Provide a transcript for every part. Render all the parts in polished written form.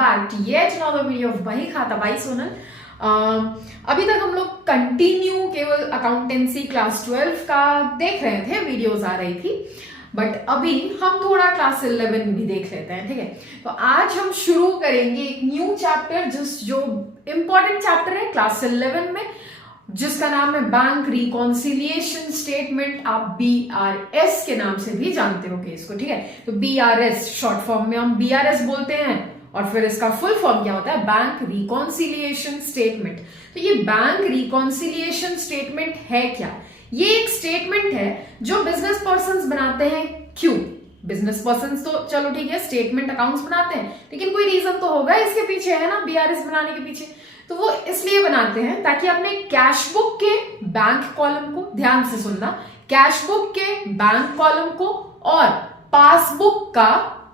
Back to yet another video of बही खाता by Sonal. अभी तक हम लोग कंटिन्यू केवल अकाउंटेंसी क्लास 12 का देख रहे थे, वीडियोस आ रही थी, बट अभी हम थोड़ा क्लास 11 भी देख लेते हैं। ठीक है, तो आज हम शुरू करेंगे एक न्यू चैप्टर जो इम्पोर्टेंट चैप्टर है क्लास 11 में, जिसका नाम है बैंक रिकॉन्सिलिएशन स्टेटमेंट। आप BRS के नाम से भी जानते हो इसको। ठीक है, तो BRS शॉर्ट फॉर्म में हम BRS बोलते हैं, और फिर इसका फुल फॉर्म क्या होता है, बैंक रिकॉन्सिलिएशन स्टेटमेंट। तो ये बैंक रिकॉन्सिलिएशन स्टेटमेंट है क्या? ये एक स्टेटमेंट है जो बिजनेस पर्संस बनाते हैं। क्यों? बिजनेस पर्संस तो चलो ठीक है, स्टेटमेंट अकाउंट्स बनाते हैं, लेकिन कोई रीजन तो होगा इसके पीछे, है ना, BRS बनाने के पीछे। तो वो इसलिए बनाते हैं ताकि अपने कैश बुक के बैंक कॉलम को, ध्यान से सुनना, कैश बुक के बैंक कॉलम को और पासबुक का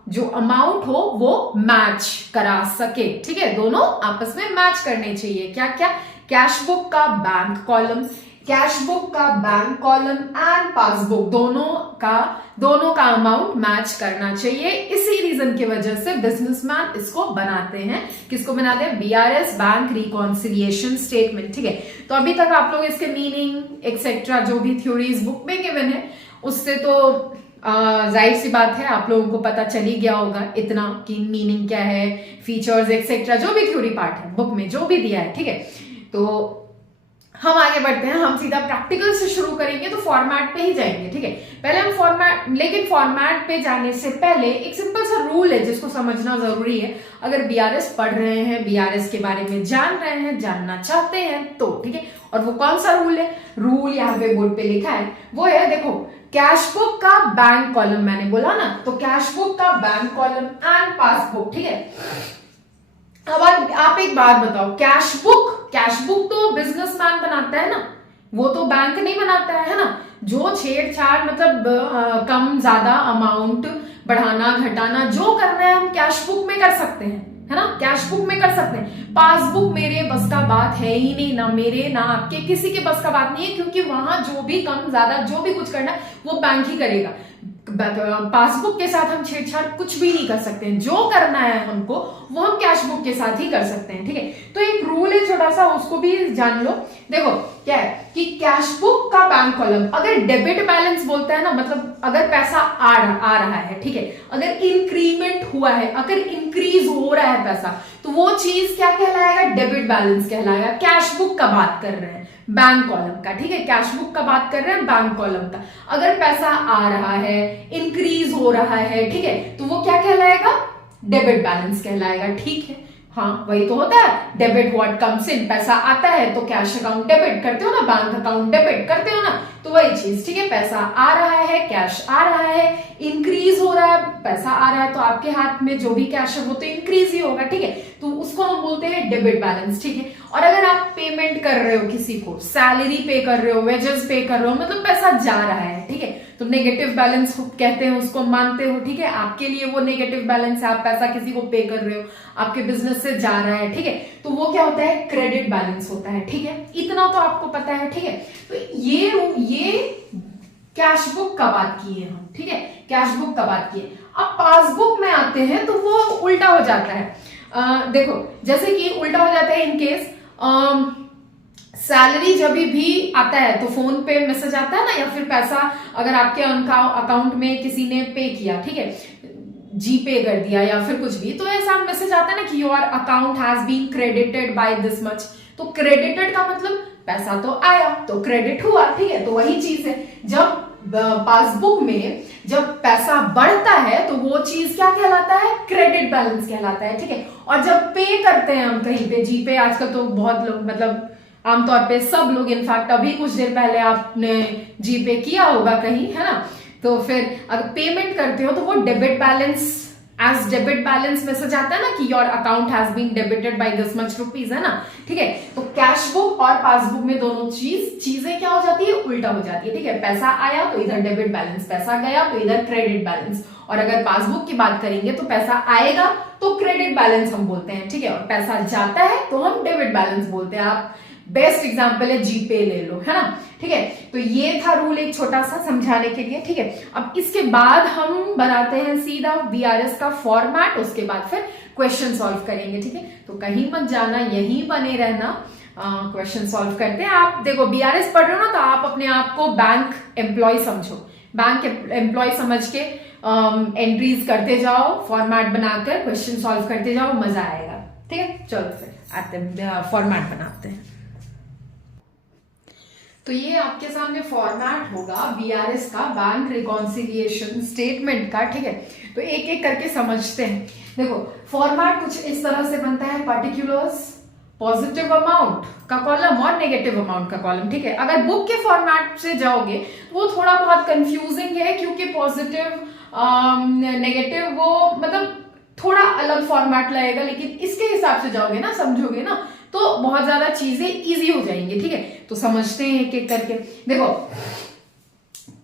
जो अमाउंट हो वो मैच करा सके। ठीक है, दोनों आपस में मैच करने चाहिए। क्या क्या? कैश बुक का बैंक कॉलम, कैश बुक का बैंक कॉलम एंड पासबुक, दोनों का अमाउंट मैच करना चाहिए। इसी रीजन की वजह से बिजनेसमैन इसको बनाते हैं। किसको बनाते हैं? BRS, bank reconciliation statement. ठीक है, तो अभी तक आप लोग इसके मीनिंग एक्सेट्रा जो भी थ्योरीज बुक में गिवन है, उससे तो जाहिर सी बात है आप लोगों को पता चल ही गया होगा इतना कि मीनिंग क्या है, फीचर्स एक्सेट्रा, जो भी थ्योरी पार्ट है बुक में जो भी दिया है। ठीक है, तो हम आगे बढ़ते हैं, हम सीधा प्रैक्टिकल से शुरू करेंगे, तो फॉर्मेट पे ही जाएंगे। ठीक है, पहले हम लेकिन फॉर्मेट पे जाने से पहले एक सिंपल सा रूल है जिसको समझना जरूरी है। अगर BRS पढ़ रहे हैं, BRS के बारे में जान रहे हैं, जानना चाहते हैं तो ठीक है। और वो कौन सा रूल है? रूल यहाँ पे बोर्ड पे लिखा है, वो है, देखो, कैश बुक का बैंक कॉलम, मैंने बोला ना, तो कैश बुक का बैंक कॉलम एंड पासबुक। ठीक है, अब आप एक बात बताओ, कैश बुक तो बिजनेसमैन बनाता है ना, वो तो बैंक नहीं बनाता है ना। जो छेड़छाड़ मतलब कम ज्यादा अमाउंट बढ़ाना घटाना जो करना है हम कैश बुक में कर सकते हैं, है ना, कैश बुक में कर सकते हैं। पासबुक मेरे बस का बात है ही नहीं, ना मेरे ना आपके, किसी के बस का बात नहीं है, क्योंकि वहां जो भी कम ज्यादा जो भी कुछ करना है वो बैंक ही करेगा। पासबुक के साथ हम छेड़छाड़ कुछ भी नहीं कर सकते हैं। जो करना है हमको वो हम कैश बुक के साथ ही कर सकते हैं। ठीक है, तो एक रूल है छोटा सा, उसको भी जान लो। देखो क्या है कि कैश बुक का बैंक कॉलम अगर डेबिट बैलेंस बोलता है ना, मतलब अगर पैसा आ रहा है, ठीक है, अगर इंक्रीमेंट हुआ है, अगर इंक्रीज हो रहा है पैसा, तो वो चीज क्या कहलाएगा? डेबिट बैलेंस कहलाएगा। कैश बुक का बात कर रहे हैं, बैंक कॉलम का। ठीक है, कैश बुक का बात कर रहे हैं, बैंक कॉलम का। अगर पैसा आ रहा है, इंक्रीज हो रहा है, ठीक है, तो वो क्या कहलाएगा? डेबिट बैलेंस कहलाएगा। ठीक है, हाँ वही तो होता है, डेबिट व्हाट कम्स इन, पैसा आता है तो कैश अकाउंट डेबिट करते हो ना, बैंक अकाउंट डेबिट करते हो ना, तो वही चीज। ठीक है, पैसा आ रहा है, कैश आ रहा है, इंक्रीज हो रहा है, पैसा आ रहा है तो आपके हाथ में जो भी कैश है वो तो इंक्रीज ही होगा। ठीक है, तो उसको हम बोलते हैं डेबिट बैलेंस। ठीक है, और अगर आप पेमेंट कर रहे हो किसी को, सैलरी पे कर रहे हो, वेजेस पे कर रहे हो, मतलब पैसा जा रहा है, ठीक है, तो नेगेटिव बैलेंस कहते हैं उसको, मानते हो। ठीक है, आपके लिए वो नेगेटिव बैलेंस है, आप पैसा किसी को पे कर रहे हो, आपके बिजनेस से जा रहा है, ठीक है, तो वो क्या होता है? क्रेडिट बैलेंस होता है। ठीक है, इतना तो आपको पता है। ठीक है, तो ये कैश बुक का बात की है हम। ठीक है, कैश बुक का बात की है। अब पासबुक में आते हैं तो वो उल्टा हो जाता है। देखो, जैसे कि उल्टा हो जाता है इन केस सैलरी जब भी आता है तो फोन पे मैसेज आता है ना, या फिर पैसा अगर आपके अकाउंट में किसी ने पे किया, ठीक है, जीपे कर दिया या फिर कुछ भी, तो ऐसा मैसेज आता है ना कि your account has been credited by this much. तो क्रेडिटेड का मतलब पैसा तो आया तो क्रेडिट हुआ। ठीक है, तो वही चीज है, जब पासबुक में जब पैसा बढ़ता है तो वो चीज क्या कहलाता है? क्रेडिट बैलेंस कहलाता है। ठीक है, और जब पे करते हैं हम कहीं पे, जीपे आजकल तो बहुत लोग, मतलब आमतौर पे सब लोग, इनफैक्ट अभी कुछ देर पहले आपने जीपे किया होगा कहीं, है ना, तो फिर अगर पेमेंट करते हो तो वो debit balance, as debit balance message आता है ना कि your account has been debited by this much rupees, है ना। ठीक है, तो कैश बुक और पासबुक में दोनों चीजें क्या हो जाती है? उल्टा हो जाती है। ठीक है, पैसा आया तो इधर डेबिट बैलेंस, पैसा गया तो इधर क्रेडिट बैलेंस। और अगर पासबुक की बात करेंगे तो पैसा आएगा तो क्रेडिट बैलेंस हम बोलते हैं। ठीक है, और पैसा जाता है तो हम डेबिट बैलेंस बोलते हैं। आप बेस्ट एग्जाम्पल है जीपे ले लो, है ना। ठीक है, तो ये था रूल एक छोटा सा समझाने के लिए। ठीक है, अब इसके बाद हम बनाते हैं सीधा BRS का फॉर्मेट, उसके बाद फिर क्वेश्चन सॉल्व करेंगे, ठीक है। तो कहीं मत जाना, यहीं बने रहना, क्वेश्चन सॉल्व करते हैं। आप देखो बीआरएस पढ़ रहे हो ना, तो आप अपने आप को बैंक एम्प्लॉय समझो, बैंक एम्प्लॉय समझ के एंट्रीज करते जाओ, फॉर्मेट बनाकर क्वेश्चन सॉल्व करते जाओ, मजा आएगा, ठीक है। चलो फिर आते हैं, फॉर्मेट बनाते हैं। तो ये आपके सामने फॉर्मेट होगा बीआरएस का, बैंक रिकॉन्सिलिएशन स्टेटमेंट का, ठीक है। तो एक एक करके समझते हैं। देखो फॉर्मेट कुछ इस तरह से बनता है, पार्टिकुलर्स, पॉजिटिव अमाउंट का कॉलम और नेगेटिव अमाउंट का कॉलम, ठीक है। अगर बुक के फॉर्मेट से जाओगे तो वो थोड़ा बहुत कंफ्यूजिंग है, क्योंकि पॉजिटिव नेगेटिव वो मतलब थोड़ा अलग फॉर्मेट लगेगा, लेकिन इसके हिसाब से जाओगे ना, समझोगे ना, तो बहुत ज्यादा चीजें इजी हो जाएंगी, ठीक है। तो समझते हैं एक एक करके। देखो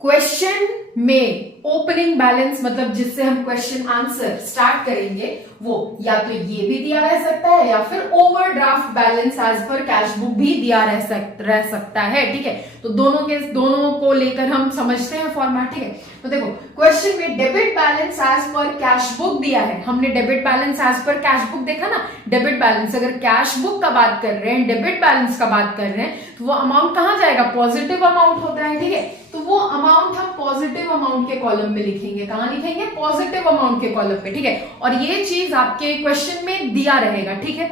क्वेश्चन में ओपनिंग बैलेंस, मतलब जिससे हम क्वेश्चन आंसर स्टार्ट करेंगे, वो या तो ये भी दिया रह सकता है या फिर overdraft balance as per cash book भी दिया रह सकता है, ठीक है। तो दोनों को लेकर हम समझते हैं फॉर्मेट, ठीक है। तो देखो क्वेश्चन में debit balance as per cash book दिया है, हमने debit balance as per cash book देखा ना। डेबिट बैलेंस, अगर कैश बुक का बात कर रहे हैं, डेबिट बैलेंस का बात कर रहे हैं, तो वो अमाउंट कहां जाएगा, पॉजिटिव अमाउंट होता है, ठीक है। तो वो अमाउंट हम पॉजिटिव अमाउंट के कॉलम में लिखेंगे, कहां लिखेंगे, पॉजिटिव अमाउंट के कॉलम पे, ठीक है। और ये चीज आपके क्वेश्चन में दिया रहेगा, ठीक है।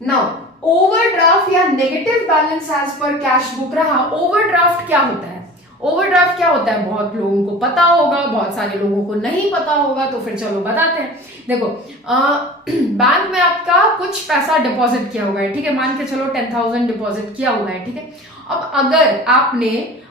नाउ ओवरड्राफ्ट या negative balance as per cash book रहा। ओवरड्राफ्ट क्या होता है, ओवरड्राफ्ट क्या होता है, बहुत लोगों को पता होगा, बहुत सारे लोगों को नहीं पता होगा, तो फिर चलो बताते हैं। देखो बैंक में आपका कुछ पैसा डिपॉजिट किया हुआ है, ठीक है। मान के चलो 10,000 डिपॉजिट किया हुआ है, ठीक है। अब अगर आपने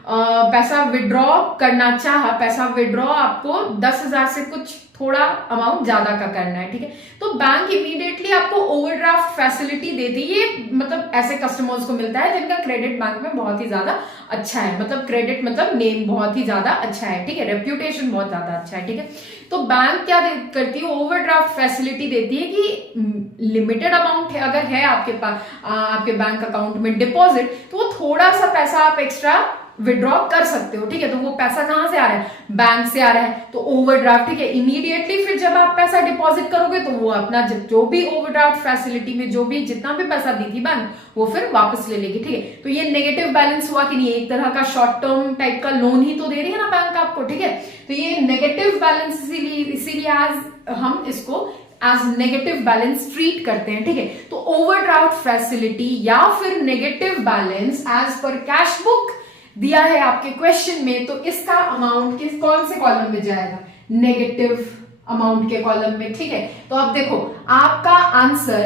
पैसा विड्रॉ करना चाहा, पैसा विड्रॉ आपको 10,000 से कुछ थोड़ा अमाउंट ज्यादा का करना है, ठीक है। तो बैंक इमीडिएटली आपको ओवरड्राफ्ट फैसिलिटी देती है। ये मतलब ऐसे कस्टमर्स को मिलता है जिनका क्रेडिट बैंक में बहुत ही ज्यादा अच्छा है, मतलब क्रेडिट मतलब नेम बहुत ही ज्यादा अच्छा है, ठीक है, रेप्यूटेशन बहुत ज्यादा अच्छा है, ठीक है। तो बैंक क्या करती है, ओवरड्राफ्ट फैसिलिटी देती है कि लिमिटेड अमाउंट है, अगर है आपके पास आपके बैंक अकाउंट में डिपॉजिट, तो वो थोड़ा सा पैसा आप एक्स्ट्रा विड्रॉ कर सकते हो, ठीक है। तो वो पैसा कहां से आ रहा है, बैंक से आ रहा है, तो ओवरड्राफ्ट, ठीक है। इमीडिएटली फिर जब आप पैसा डिपॉजिट करोगे तो वो अपना जो भी ओवरड्राफ्ट फैसिलिटी में जो भी जितना भी पैसा दी थी बैंक, वो फिर वापस ले लेगी, ठीक है। तो ये नेगेटिव बैलेंस हुआ कि नहीं, एक तरह का शॉर्ट टर्म टाइप का लोन ही तो दे रही है ना बैंक आपको, ठीक है। तो ये नेगेटिव बैलेंस इसीलिए आज हम इसको एज नेगेटिव बैलेंस ट्रीट करते हैं, ठीक है। तो ओवरड्राफ्ट फैसिलिटी या फिर negative balance as per cash book दिया है आपके क्वेश्चन में, तो इसका अमाउंट किस कौन से कॉलम में जाएगा, नेगेटिव अमाउंट के कॉलम में, ठीक है। तो अब देखो आपका आंसर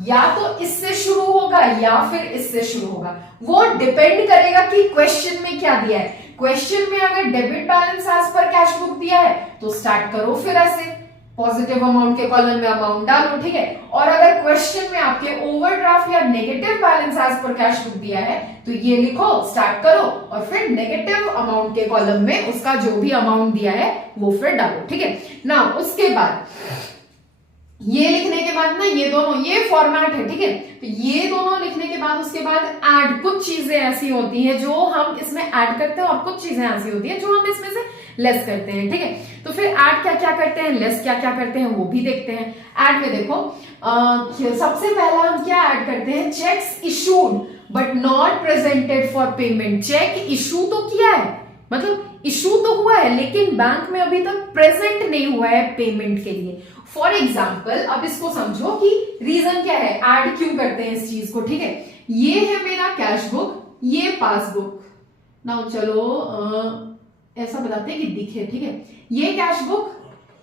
या तो इससे शुरू होगा या फिर इससे शुरू होगा, वो डिपेंड करेगा कि क्वेश्चन में क्या दिया है। क्वेश्चन में अगर debit balance as per cash book दिया है तो स्टार्ट करो फिर ऐसे पॉजिटिव अमाउंट के कॉलम में अमाउंट डालो, ठीक है। और अगर क्वेश्चन में आपके ओवरड्राफ्ट या negative balance as per cash book दिया है तो ये लिखो, स्टार्ट करो और फिर नेगेटिव अमाउंट के कॉलम में उसका जो भी अमाउंट दिया है वो फिर डालो, ठीक है ना। उसके बाद ये लिखने के बाद ना ये दोनों, ये फॉर्मेट है, ठीक है। तो ये दोनों लिखने के बाद उसके बाद ऐड, कुछ चीजें ऐसी होती हैं जो हम इसमें ऐड करते हैं और कुछ चीजें ऐसी होती हैं जो हम इसमें से लेस करते हैं, ठीक है। तो फिर ऐड क्या क्या करते हैं, लेस क्या क्या करते हैं, वो भी देखते हैं। ऐड में देखो सबसे पहला हम क्या ऐड करते हैं, cheques issued but not presented for payment. Cheque issue तो किया है, मतलब इशू तो हुआ है, लेकिन बैंक में अभी तक प्रेजेंट नहीं हुआ है पेमेंट के लिए। फॉर एग्जाम्पल अब इसको समझो कि रीजन क्या है, ऐड क्यों करते हैं इस चीज को, ठीक है। ये है मेरा कैश बुक, ये पासबुक, ना चलो ऐसा बताते हैं कि दिखे, ठीक है। ये कैश बुक,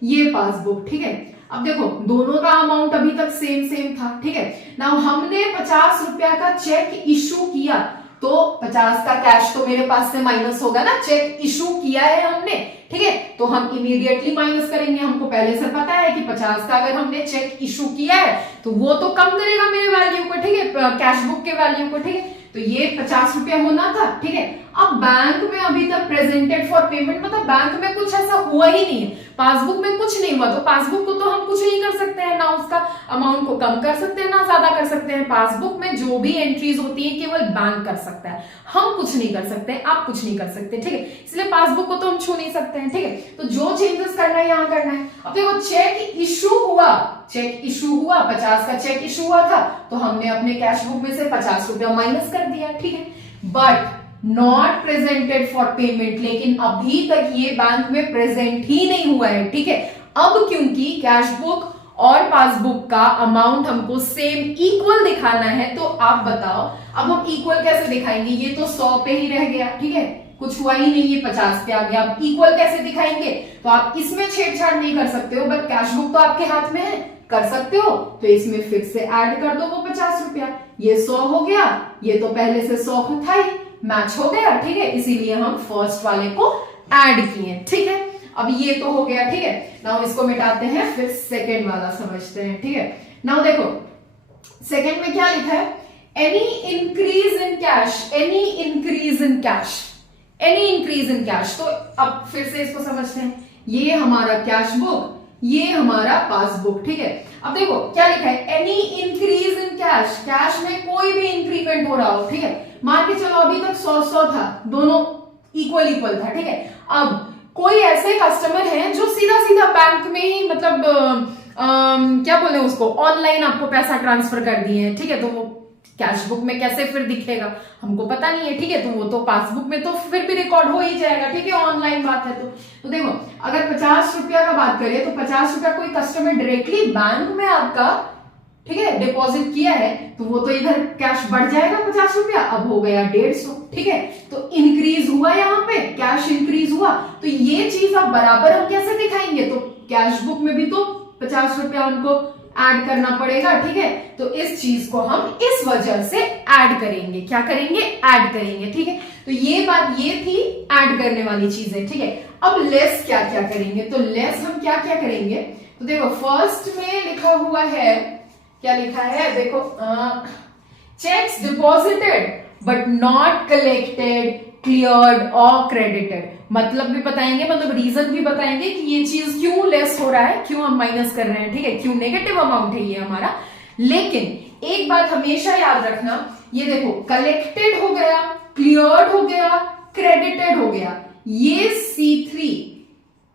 ये पासबुक, ठीक है। अब देखो दोनों का अमाउंट अभी तक सेम था, ठीक है ना। हमने 50 रुपया का चेक इशू किया तो 50 का कैश तो मेरे पास से माइनस होगा ना, चेक इशू किया है हमने, ठीक है। तो हम इमीडिएटली माइनस करेंगे, हमको पहले से पता है कि 50 का अगर हमने चेक इशू किया है तो वो तो कम करेगा मेरे वैल्यू को, ठीक है, कैश बुक के वैल्यू को, ठीक है। तो ये 50 रुपया होना था, ठीक है। अब बैंक में अभी तक प्रेजेंटेड फॉर पेमेंट, मतलब बैंक में कुछ ऐसा हुआ ही नहीं है, पासबुक में कुछ नहीं हुआ, तो पासबुक को तो हम कुछ नहीं कर सकते हैं, ना उसका अमाउंट को कम कर सकते हैं ना ज्यादा कर सकते हैं। पासबुक में जो भी एंट्रीज होती है केवल बैंक कर सकता है, हम कुछ नहीं कर सकते, आप कुछ नहीं कर सकते, ठीक है। इसलिए पासबुक को तो हम छू नहीं सकते हैं, ठीक है। तो जो चेंजेस करना है यहाँ करना है। अब देखो चेक इशू हुआ, चेक इशू हुआ, 50 का चेक इशू हुआ था, तो हमने अपने कैश बुक में से 50 रुपया माइनस कर दिया, ठीक है। But not presented for payment, लेकिन अभी तक ये बैंक में प्रेजेंट ही नहीं हुआ है, ठीक है। अब क्योंकि कैश बुक और पासबुक का अमाउंट हमको सेम इक्वल दिखाना है, तो आप बताओ अब हम इक्वल कैसे दिखाएंगे? ये तो 100 पे ही रह गया, ठीक है, कुछ हुआ ही नहीं, ये 50 पे आ गया। अब इक्वल कैसे दिखाएंगे? तो आप इसमें छेड़छाड़ नहीं कर सकते हो, बट कैश बुक तो आपके हाथ में है, कर सकते हो, तो इसमें फिर से ऐड कर दो वो 50 रुपया, ये 100 हो गया, ये तो पहले से 100 था ही, मैच हो गया, ठीक है। इसीलिए हम फर्स्ट वाले को ऐड किए, ठीक है। अब ये तो हो गया, ठीक है। नाउ इसको मिटाते हैं, फिर सेकेंड वाला समझते हैं, ठीक है। नाउ देखो सेकेंड में क्या लिखा है? Any increase in cash, any increase in cash, any increase in cash. तो अब फिर से इसको समझते हैं, ये हमारा कैश बुक, ये हमारा पासबुक, ठीक है। अब देखो क्या लिखा है? Any increase in cash, cash में कोई भी इंक्रीमेंट हो रहा हो, ठीक है। मान के चलो अभी तक 100 था, दोनों इक्वल था, ठीक है। अब कोई ऐसे कस्टमर हैं जो सीधा सीधा बैंक में ही मतलब क्या बोले उसको, ऑनलाइन आपको पैसा ट्रांसफर कर दिए हैं, ठीक है। तो वो कैश बुक में कैसे फिर दिखेगा हमको पता नहीं है, ठीक है। तो वो तो पासबुक में तो फिर भी रिकॉर्ड हो ही जाएगा, ठीक है, ऑनलाइन बात है। तो देखो अगर 50 रुपया का बात करें तो 50 रुपया कोई कस्टमर डायरेक्टली बैंक में आपका, ठीक है, डिपॉजिट किया है, तो वो तो इधर कैश बढ़ जाएगा 50 रुपया, अब हो गया 150, ठीक है। तो इंक्रीज हुआ, यहाँ पे कैश इंक्रीज हुआ, तो ये चीज आप बराबर हम कैसे दिखाएंगे? तो कैश बुक में भी तो 50 रुपया हमको ऐड करना पड़ेगा, ठीक है। तो इस चीज को हम इस वजह से ऐड करेंगे, क्या करेंगे? ऐड करेंगे, ठीक है। तो ये बात ये थी ऐड करने वाली चीजें, ठीक है। अब लेस क्या क्या करेंगे? तो लेस हम क्या क्या करेंगे? तो देखो फर्स्ट में लिखा हुआ है, क्या लिखा है? देखो checks deposited but not collected, cleared और क्रेडिटेड, मतलब भी बताएंगे, मतलब रीजन भी बताएंगे कि ये चीज क्यों लेस हो रहा है, क्यों हम माइनस कर रहे हैं, ठीक है, क्यों नेगेटिव अमाउंट है ये हमारा। लेकिन एक बात हमेशा याद रखना, ये देखो कलेक्टेड हो गया, क्लियर्ड हो गया, क्रेडिटेड हो गया, ये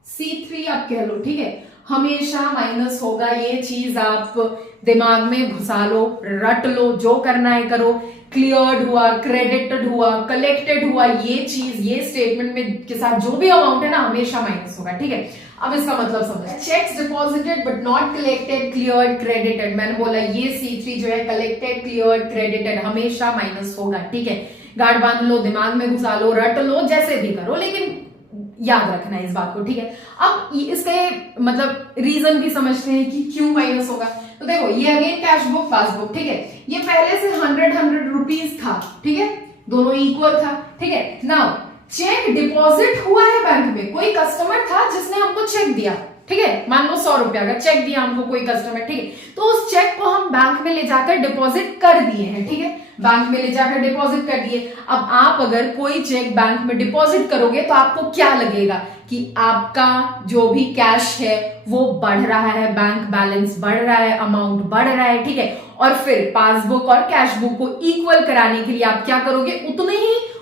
C3 आप कह लो, ठीक है, हमेशा माइनस होगा। ये चीज आप दिमाग में घुसा लो, रट लो, जो करना है करो। क्लियर्ड हुआ, क्रेडिटेड हुआ, कलेक्टेड हुआ, ये चीज ये स्टेटमेंट में के साथ जो भी अमाउंट है ना हमेशा माइनस होगा, ठीक है। अब इसका मतलब समझ, checks deposited but not collected, cleared, credited, मैंने बोला ये C3 जो है कलेक्टेड, क्लियर्ड, क्रेडिटेड हमेशा माइनस होगा, ठीक है। गार्ड बांध लो, दिमाग में घुसा लो, रट लो, जैसे भी करो, लेकिन याद रखना है इस बात को, ठीक है। अब इसके मतलब रीजन भी समझते हैं कि क्यों माइनस होगा। तो देखो ये अगेन कैश बुक पासबुक, ठीक है, ये पहले से 100 रुपीज था, ठीक है, दोनों इक्वल था, ठीक है। नाउ चेक डिपॉजिट हुआ है बैंक में, कोई कस्टमर था जिसने हमको चेक दिया, ठीक है, मान लो 100 रुपया का चेक दिया हमको कोई कस्टमर, ठीक है। तो उस चेक को हम बैंक में ले जाकर डिपॉजिट कर दिए हैं, ठीक है, बैंक में ले जाकर डिपॉजिट कर दिए। अब आप अगर कोई चेक बैंक में डिपॉजिट करोगे तो आपको क्या लगेगा कि आपका जो भी कैश है वो बढ़ रहा है, बैंक बैलेंस बढ़ रहा है, अमाउंट बढ़ रहा है, ठीक है। और फिर पासबुक और कैश बुक को इक्वल कराने के लिए आप क्या करोगे?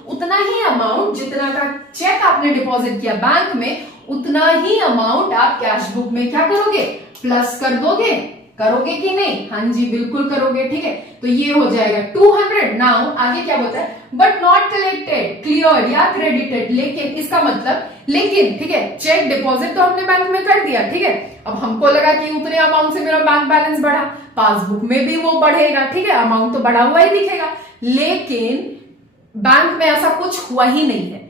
उतना ही अमाउंट जितना का चेक आपने डिपॉजिट किया बैंक में, उतना ही अमाउंट आप कैश बुक में क्या करोगे? प्लस कर दोगे। करोगे कि नहीं? हाँ जी बिल्कुल करोगे, ठीक है। तो ये हो जाएगा 200। नाउ आगे क्या बोलता है? बट नॉट कलेक्टेड, क्लियर्ड या क्रेडिटेड, लेकिन इसका मतलब लेकिन, ठीक है, चेक डिपॉजिट तो हमने बैंक में कर दिया, ठीक है। अब हमको लगा कि उतने अमाउंट से मेरा बैंक बैलेंस बढ़ा, पासबुक में भी वो बढ़ेगा, ठीक है, अमाउंट तो बढ़ा हुआ ही दिखेगा, लेकिन बैंक में ऐसा कुछ हुआ ही नहीं है,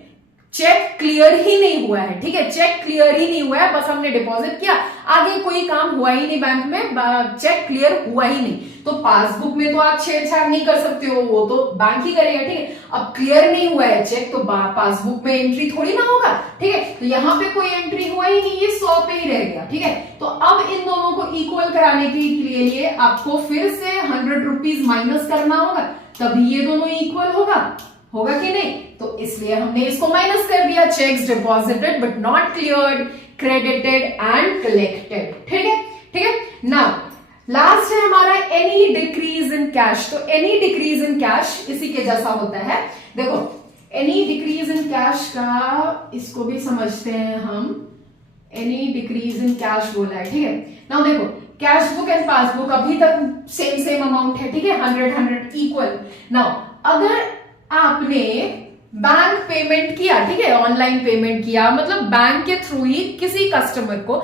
चेक क्लियर ही नहीं हुआ है, ठीक है, चेक क्लियर ही नहीं हुआ है, बस हमने डिपॉजिट किया, आगे कोई काम हुआ ही नहीं बैंक में, चेक क्लियर हुआ ही नहीं। तो पासबुक में तो आप छेड़छाड़ नहीं कर सकते हो, वो तो बैंक ही करेगा, ठीक है। अब क्लियर नहीं हुआ है चेक, तो पासबुक में एंट्री थोड़ी ना होगा, ठीक है, तो यहाँ पे कोई एंट्री हुआ ही नहीं, ये 100 पे ही रह गया, ठीक है। तो अब इन दोनों को इक्वल कराने के लिए आपको फिर से 100 रुपीज माइनस करना होगा, तभी ये दोनों इक्वल होगा कि नहीं? तो इसलिए हमने इसको माइनस कर दिया, checks deposited but not cleared, credited and collected. ठीक है, ठीक है। नाउ लास्ट है हमारा एनी डिक्रीज इन कैश। तो एनी डिक्रीज इन कैश इसी के जैसा होता है। देखो एनी डिक्रीज इन कैश का इसको भी समझते हैं हम, एनी डिक्रीज इन कैश बोला है। ठीक है, नाउ देखो कैश बुक एंड पासबुक अभी तक सेम अमाउंट है। ठीक है, 100 इक्वल। नाउ अगर आपने बैंक पेमेंट किया, ठीक है, ऑनलाइन पेमेंट किया, मतलब बैंक के थ्रू ही किसी कस्टमर को,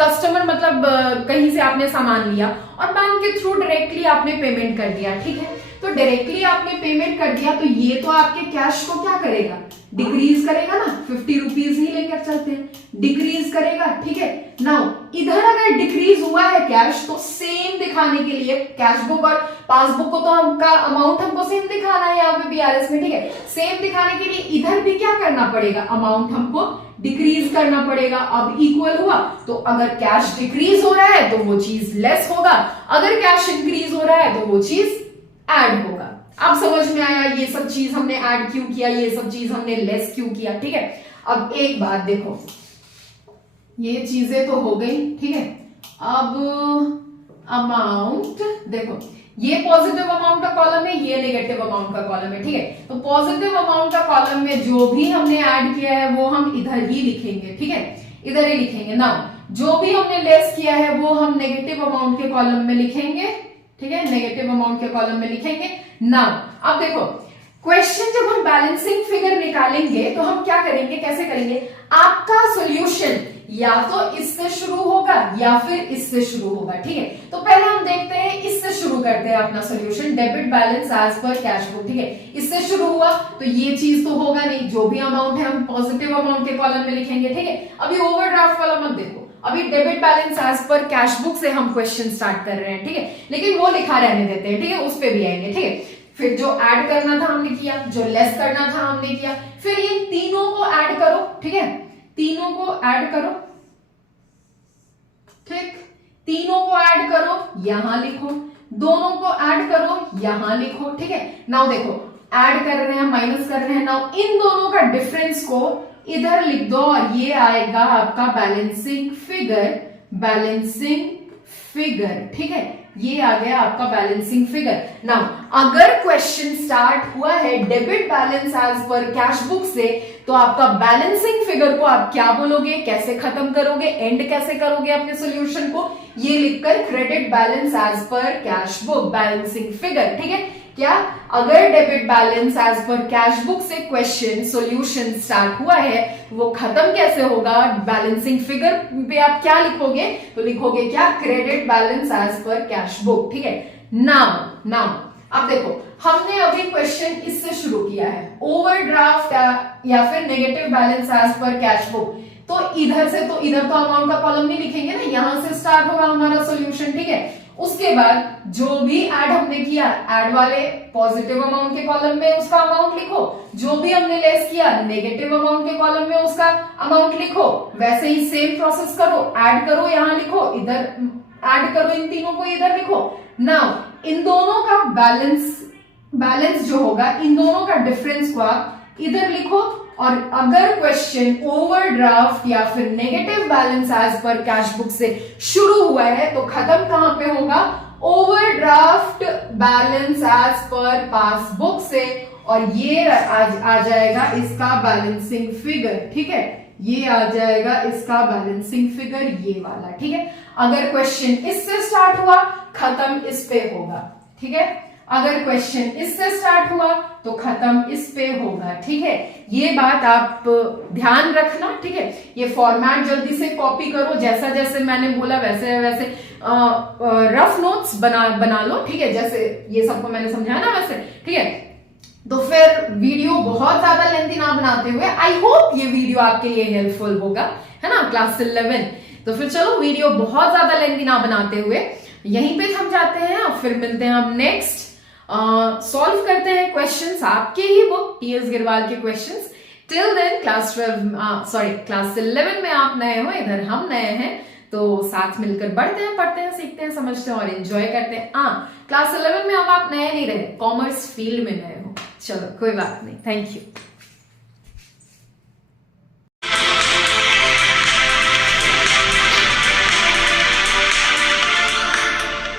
कस्टमर मतलब कहीं से आपने सामान लिया और बैंक के थ्रू डायरेक्टली आपने पेमेंट कर दिया। ठीक है, तो डायरेक्टली आपने पेमेंट कर दिया तो ये तो आपके कैश को क्या करेगा, डिक्रीज करेगा ना। 50 रुपीज ही लेकर चलते हैं, डिक्रीज करेगा। ठीक है, नाउ इधर अगर डिक्रीज हुआ है कैश तो सेम दिखाने के लिए कैश बुक और पासबुक को तो हमका अमाउंट हमको सेम दिखाना है यहाँ पे बीआरएस में। ठीक है, सेम दिखाने के लिए इधर भी क्या करना पड़ेगा, अमाउंट हमको डिक्रीज करना पड़ेगा। अब इक्वल हुआ तो अगर कैश डिक्रीज हो रहा है तो वो चीज लेस होगा, अगर कैश इंक्रीज हो रहा है तो वो चीज ऐड होगा। अब समझ में आया ये सब चीज हमने ऐड क्यों किया, ये सब चीज हमने लेस क्यों किया। ठीक है, अब एक बात देखो, ये चीजें तो हो गई। ठीक है, अब अमाउंट देखो, ये पॉजिटिव अमाउंट का कॉलम है, ये नेगेटिव अमाउंट का कॉलम है। ठीक है, तो पॉजिटिव अमाउंट का कॉलम में जो भी हमने ऐड किया है वो हम इधर ही लिखेंगे। ठीक है, इधर ही लिखेंगे ना। जो भी हमने लेस किया है वो हम नेगेटिव अमाउंट के कॉलम में लिखेंगे। ठीक है, नेगेटिव अमाउंट के कॉलम में लिखेंगे। नाउ अब देखो क्वेश्चन, जब हम बैलेंसिंग फिगर निकालेंगे तो हम क्या करेंगे, कैसे करेंगे, आपका सॉल्यूशन या तो इससे शुरू होगा या फिर इससे शुरू होगा। ठीक है, तो पहले हम देखते हैं, इससे शुरू करते हैं अपना solution, debit balance as per cash book. ठीक है, इससे शुरू हुआ तो ये चीज तो होगा नहीं, जो भी अमाउंट है हम पॉजिटिव अमाउंट के कॉलम में लिखेंगे। ठीक है, अभी ओवरड्राफ्ट वाला मत देखो, अभी debit balance as per cash book से हम क्वेश्चन स्टार्ट कर रहे हैं। ठीक है, लेकिन वो लिखा रहने देते हैं। ठीक है, उस पे भी आएंगे। ठीक है, फिर जो ऐड करना था हमने किया, जो लेस करना था हमने किया, फिर ये तीनों को ऐड करो। ठीक है, तीनों को ऐड करो। ठीक, तीनों को ऐड करो, यहां लिखो, दोनों को ऐड करो, यहां लिखो। ठीक है, नाउ देखो ऐड कर रहे हैं, माइनस कर रहे हैं, नाउ इन दोनों का डिफरेंस को इधर लिख दो और ये आएगा आपका बैलेंसिंग फिगर, बैलेंसिंग फिगर। ठीक है, ये आ गया आपका बैलेंसिंग फिगर। नाउ अगर क्वेश्चन स्टार्ट हुआ है debit balance as per cash book से, तो आपका बैलेंसिंग फिगर को आप क्या बोलोगे, कैसे खत्म करोगे, एंड कैसे करोगे अपने सॉल्यूशन को, ये लिखकर credit balance as per cash book, balancing figure. ठीक है, क्या अगर debit balance as per cash book से क्वेश्चन सॉल्यूशन स्टार्ट हुआ है, वो खत्म कैसे होगा, बैलेंसिंग फिगर पे आप क्या लिखोगे, तो लिखोगे क्या, credit balance as per cash book. ठीक है, नाउ अब देखो हमने अभी क्वेश्चन इससे शुरू किया है, ओवरड्राफ्ट या फिर negative balance as per cash book, तो इधर से तो इधर तो अमाउंट का कॉलम नहीं लिखेंगे ना, यहां से स्टार्ट होगा हमारा सॉल्यूशन। ठीक है, उसके बाद जो भी ऐड हमने किया, ऐड वाले पॉजिटिव अमाउंट के कॉलम में उसका अमाउंट लिखो, जो भी हमने लेस किया नेगेटिव अमाउंट के कॉलम में उसका अमाउंट लिखो, वैसे ही सेम प्रोसेस करो, ऐड करो यहां लिखो, इधर ऐड करो, इन तीनों को इधर लिखो। नाउ इन दोनों का बैलेंस जो होगा, इन दोनों का डिफरेंस को आप इधर लिखो, और अगर क्वेश्चन ओवरड्राफ्ट या फिर negative balance as per cash book से शुरू हुआ है तो खत्म कहां पे होगा, overdraft balance as per passbook से, और ये आ जाएगा इसका बैलेंसिंग फिगर। ठीक है, ये आ जाएगा इसका बैलेंसिंग फिगर, ये वाला। ठीक है, अगर क्वेश्चन इससे स्टार्ट हुआ खत्म इस पे होगा। ठीक है, अगर क्वेश्चन इससे स्टार्ट हुआ तो खत्म इस पे होगा। ठीक है, ये बात आप ध्यान रखना। ठीक है, ये फॉर्मेट जल्दी से कॉपी करो, जैसा जैसे मैंने बोला वैसे वैसे रफ नोट्स बना लो। ठीक है, जैसे ये सबको मैंने समझाया ना वैसे। ठीक है, तो फिर वीडियो बहुत ज्यादा लेंथी ना बनाते हुए, आई होप ये वीडियो आपके लिए हेल्पफुल होगा, है ना, क्लास 11। तो फिर चलो वीडियो बहुत ज्यादा लेंथी ना बनाते हुए यहीं पे थम जाते हैं, और फिर मिलते हैं हम नेक्स्ट, सॉल्व करते हैं क्वेश्चंस आपके ही बुक टीएस गिरवाल के क्वेश्चंस। टिल देन क्लास 11 में आप नए हो, इधर हम नए हैं, तो साथ मिलकर बढ़ते हैं, पढ़ते हैं, सीखते हैं, समझते हैं और एंजॉय करते हैं। क्लास 11 में अब आप नए नहीं रहे, कॉमर्स फील्ड में नए हो। चलो कोई बात नहीं, थैंक यू।